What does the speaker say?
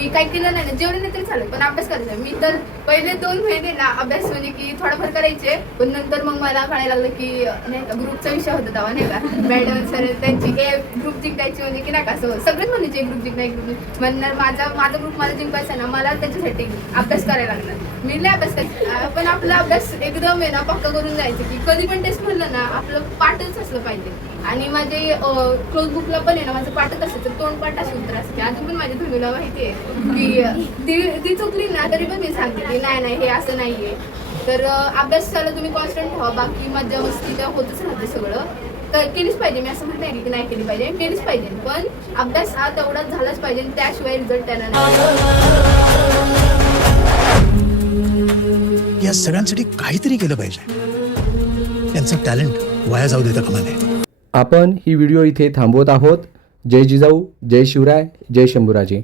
मी काय केलं नाही ना, जेवढे नाही तरी चालेल पण अभ्यास करायचा. मी तर पहिले 2 महिने ना अभ्यास म्हणजे की थोडाफार करायचे, पण नंतर मग मला कळायला लागलं की नाही का ग्रुपचा विषय होता तेव्हा नाही का, मॅडम सर त्यांची ग्रुप जिंकायची म्हणजे की नाही का असं सगळेच म्हणायचे ग्रुप जिंकाय ग्रुप म्हणणार. माझा ग्रुप मला जिंकायचा ना, मला त्याच्यासाठी अभ्यास करायला लागला. मी लय अभ्यास करायचा, पण आपला अभ्यास एकदम आहे ना पक्का करून जायचं की कधी पण टेस्ट म्हणलं ना आपलं पाठच असलं पाहिजे. आणि माझे क्लोज बुकला पण आहे ना माझं पाठच असायचं, तोंडपाठ असे उत्तर असते. अजून पण माझ्या धनुला माहिती आहे की ती चुकली ना तरी पण मी सांगते की नाही हे असं नाहीये. तर अभ्यासाला तुम्ही कॉन्स्टंट ठेवा, बाकी मज्जा मस्ती तर होतच राहते सगळं. केलीच पाहिजे, मी असं म्हणत नाही की नाही केली पाहिजे, केलीच पाहिजे, पण अभ्यास हा तेवढाच झालाच पाहिजे, त्याशिवाय रिझल्ट त्यांना नाही. या सगळ्यांसाठी काहीतरी केलं पाहिजे. त्यांचं टॅलेंट वाया जाऊ देता कामा नये. आपण ही व्हिडिओ इथे थांबवत आहोत. जय जिजाऊ, जय शिवराय, जय शंभूराजे.